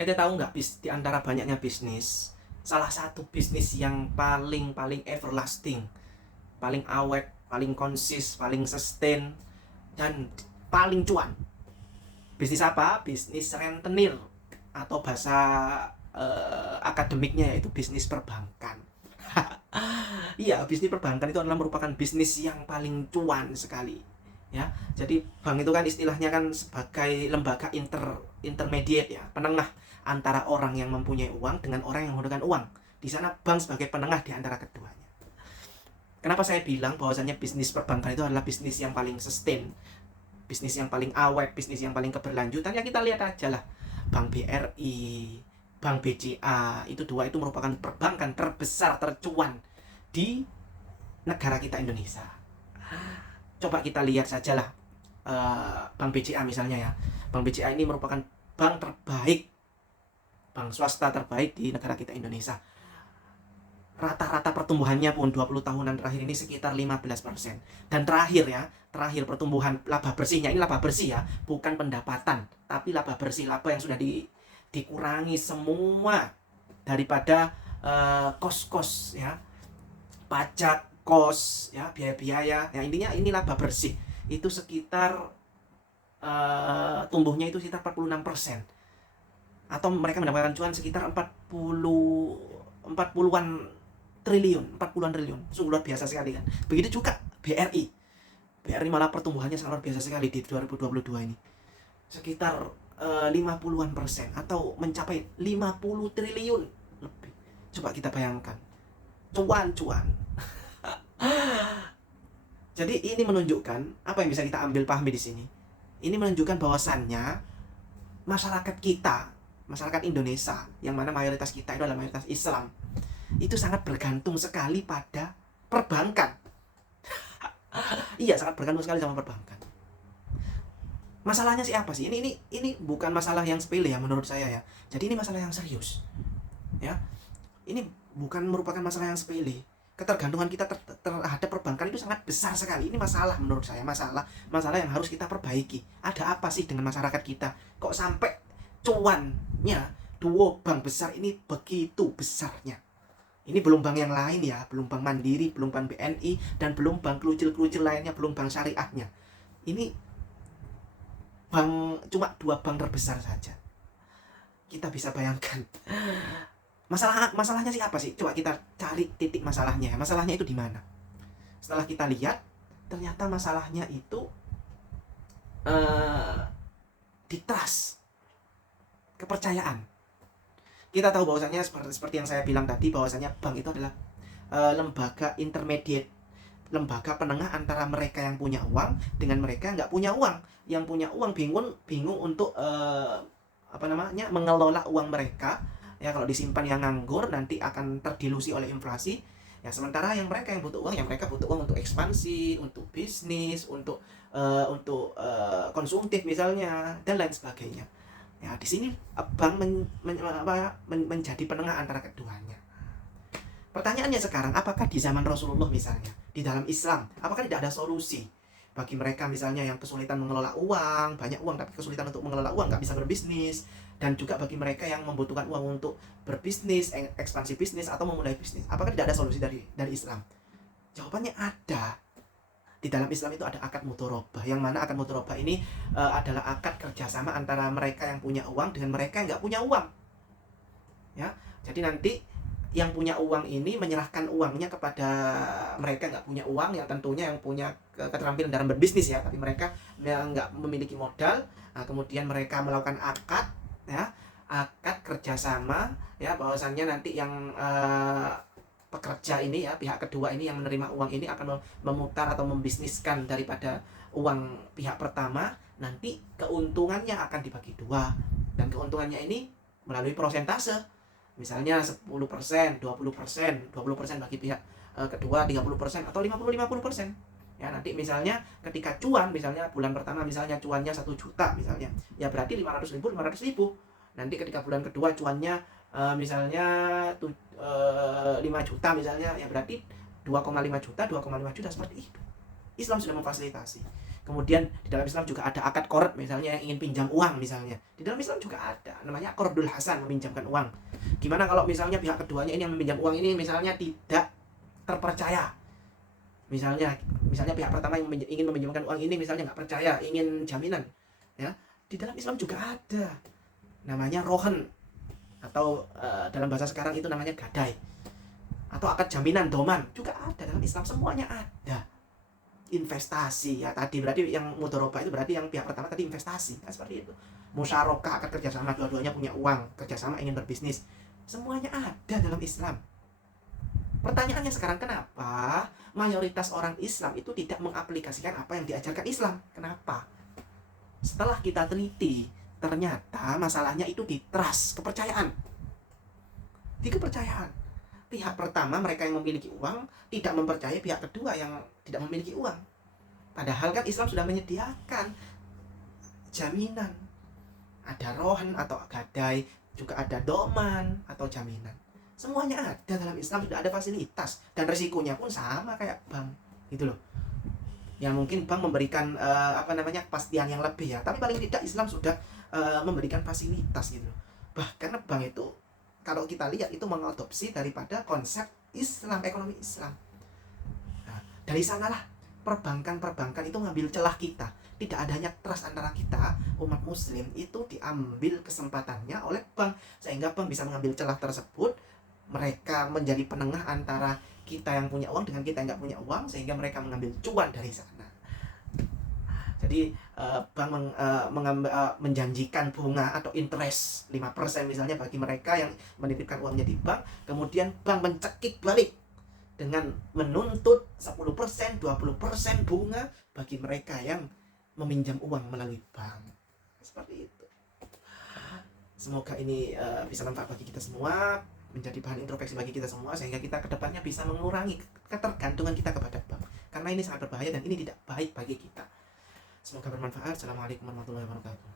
Ente tahu nggak, di antara banyaknya bisnis, salah satu bisnis yang paling paling everlasting, paling awet, paling konsis, paling sustain, dan paling cuan. Bisnis apa? Bisnis rentenir, atau bahasa akademiknya yaitu bisnis perbankan. Iya, bisnis perbankan itu adalah merupakan bisnis yang paling cuan sekali. Ya, jadi bank itu kan istilahnya kan sebagai lembaga intermediate, ya, penengah antara orang yang mempunyai uang dengan orang yang menggunakan uang. Di sana bank sebagai penengah di antara keduanya. Kenapa saya bilang bahwasanya bisnis perbankan itu adalah bisnis yang paling sustain, bisnis yang paling awet, bisnis yang paling keberlanjutan? Ya kita lihat aja lah, Bank BRI, Bank BCA, itu dua itu merupakan perbankan terbesar tercuan di negara kita Indonesia. Coba kita lihat saja lah, Bank BCA misalnya, ya. Bank BCA ini merupakan bank terbaik, bank swasta terbaik di negara kita Indonesia. Rata-rata pertumbuhannya pun 20 tahunan terakhir ini sekitar 15%. Dan terakhir pertumbuhan laba bersihnya, ini laba bersih ya, bukan pendapatan, tapi laba bersih, laba yang sudah dikurangi semua daripada kos-kos, ya, pajak, kos, ya, biaya-biaya. Ya, intinya ini laba bersih. Itu sekitar tumbuhnya itu sekitar 46%. Atau mereka mendapatkan cuan sekitar 40-an triliun, 40-an triliun. Sungguh luar biasa sekali kan. Begitu juga BRI. BRI malah pertumbuhannya sangat luar biasa sekali di 2022 ini. Sekitar 50-an persen atau mencapai 50 triliun lebih. Coba kita bayangkan. Cuan-cuan. Jadi ini menunjukkan apa yang bisa kita ambil pahami di sini. Ini menunjukkan bahwasannya masyarakat kita, masyarakat Indonesia, yang mana mayoritas kita itu adalah mayoritas Islam, itu sangat bergantung sekali pada perbankan. Iya, sangat bergantung sekali sama perbankan. Masalahnya sih apa sih? Ini bukan masalah yang sepele ya menurut saya, ya. Jadi ini masalah yang serius. Ya. Ini bukan merupakan masalah yang sepele. Ketergantungan kita terhadap perbankan itu sangat besar sekali. Ini masalah menurut saya, masalah yang harus kita perbaiki. Ada apa sih dengan masyarakat kita? Kok sampai cuannya dua bank besar ini begitu besarnya? Ini belum bank yang lain ya, belum bank Mandiri, belum bank BNI, dan belum bank kerucil-kerucil lainnya, belum bank syariahnya. Ini cuma dua bank terbesar saja. Kita bisa bayangkan. Masalahnya sih apa sih? Coba kita cari titik masalahnya. Masalahnya itu di mana? Setelah kita lihat, ternyata masalahnya itu uh, di trust, kepercayaan. Kita tahu bahwasanya seperti yang saya bilang tadi, bahwasanya bank itu adalah lembaga intermediate, lembaga penengah antara mereka yang punya uang dengan mereka yang nggak punya uang. Yang punya uang bingung untuk mengelola uang mereka. Ya, kalau disimpan yang nganggur nanti akan terdilusi oleh inflasi. Ya, sementara mereka yang butuh uang, mereka butuh uang untuk ekspansi, untuk bisnis, untuk konsumtif misalnya, dan lain sebagainya. Ya, di sini bank menjadi penengah antara keduanya. Pertanyaannya sekarang, apakah di zaman Rasulullah misalnya, di dalam Islam, apakah tidak ada solusi bagi mereka misalnya yang kesulitan mengelola uang, banyak uang tapi kesulitan untuk mengelola uang, nggak bisa berbisnis, dan juga bagi mereka yang membutuhkan uang untuk berbisnis, ekspansi bisnis atau memulai bisnis, apakah tidak ada solusi dari Islam? Jawabannya ada. Di dalam Islam itu ada akad mudharabah, yang mana akad mudharabah ini adalah akad kerjasama antara mereka yang punya uang dengan mereka yang nggak punya uang. Ya, jadi nanti yang punya uang ini menyerahkan uangnya kepada mereka nggak punya uang, yang tentunya yang punya keterampilan dalam berbisnis, ya, tapi mereka nggak memiliki modal. Nah, kemudian mereka melakukan akad, ya, akad kerjasama, ya, bahwasannya nanti yang pekerja ini, ya, pihak kedua ini yang menerima uang ini akan memutar atau membisniskan daripada uang pihak pertama. Nanti keuntungannya akan dibagi dua, dan keuntungannya ini melalui prosentase. Misalnya 10%, 20%, 20% bagi pihak kedua, 30% atau 50-50%. Ya, nanti misalnya ketika cuan, misalnya bulan pertama misalnya cuannya 1 juta misalnya, ya berarti 500.000, 500.000. Nanti ketika bulan kedua cuannya misalnya 5 juta misalnya, ya berarti 2,5 juta, 2,5 juta, seperti itu. Islam sudah memfasilitasi. Kemudian di dalam Islam juga ada akad qard, misalnya yang ingin pinjam uang misalnya. Di dalam Islam juga ada namanya qardul hasan, meminjamkan uang. Gimana kalau misalnya pihak keduanya ini yang meminjam uang ini misalnya tidak terpercaya. Misalnya pihak pertama yang ingin meminjamkan uang ini misalnya nggak percaya, ingin jaminan. Ya, di dalam Islam juga ada namanya rohan, atau dalam bahasa sekarang itu namanya gadai, atau akad jaminan doman juga ada dalam Islam, semuanya ada. Investasi ya tadi berarti yang mudharabah itu berarti yang pihak pertama tadi investasi, kan seperti itu. Musyarakah, akad kerjasama, dua-duanya punya uang, kerjasama ingin berbisnis, semuanya ada dalam Islam. Pertanyaannya sekarang, kenapa mayoritas orang Islam itu tidak mengaplikasikan apa yang diajarkan Islam? Kenapa? Setelah kita teliti, ternyata masalahnya itu di trust, kepercayaan. Di kepercayaan. Pihak pertama, mereka yang memiliki uang, tidak mempercayai pihak kedua yang tidak memiliki uang. Padahal kan Islam sudah menyediakan jaminan. Ada rohan atau gadai, juga ada doman atau jaminan. Semuanya ada dalam Islam, sudah ada fasilitas. Dan resikonya pun sama kayak bank, gitu loh. Yang mungkin bank memberikan kepastian yang lebih ya, tapi paling tidak Islam sudah memberikan fasilitas gitu. Bahkan bank itu kalau kita lihat itu mengadopsi daripada konsep Islam, ekonomi Islam. Nah, dari sanalah perbankan itu ngambil celah kita. Tidak adanya trust antara kita, umat muslim, itu diambil kesempatannya oleh bank. Sehingga bank bisa mengambil celah tersebut. Mereka menjadi penengah antara kita yang punya uang dengan kita yang nggak punya uang, sehingga mereka mengambil cuan dari sana. Jadi bank menjanjikan bunga atau interest 5% misalnya bagi mereka yang menitipkan uangnya di bank. Kemudian bank mencekik balik dengan menuntut 10%, 20% bunga bagi mereka yang meminjam uang melalui bank. Seperti itu. Semoga ini bisa manfaat bagi kita semua, menjadi bahan introspeksi bagi kita semua, sehingga kita kedepannya bisa mengurangi ketergantungan kita kepada bank. Karena ini sangat berbahaya dan ini tidak baik bagi kita. Semoga bermanfaat. Assalamualaikum warahmatullahi wabarakatuh.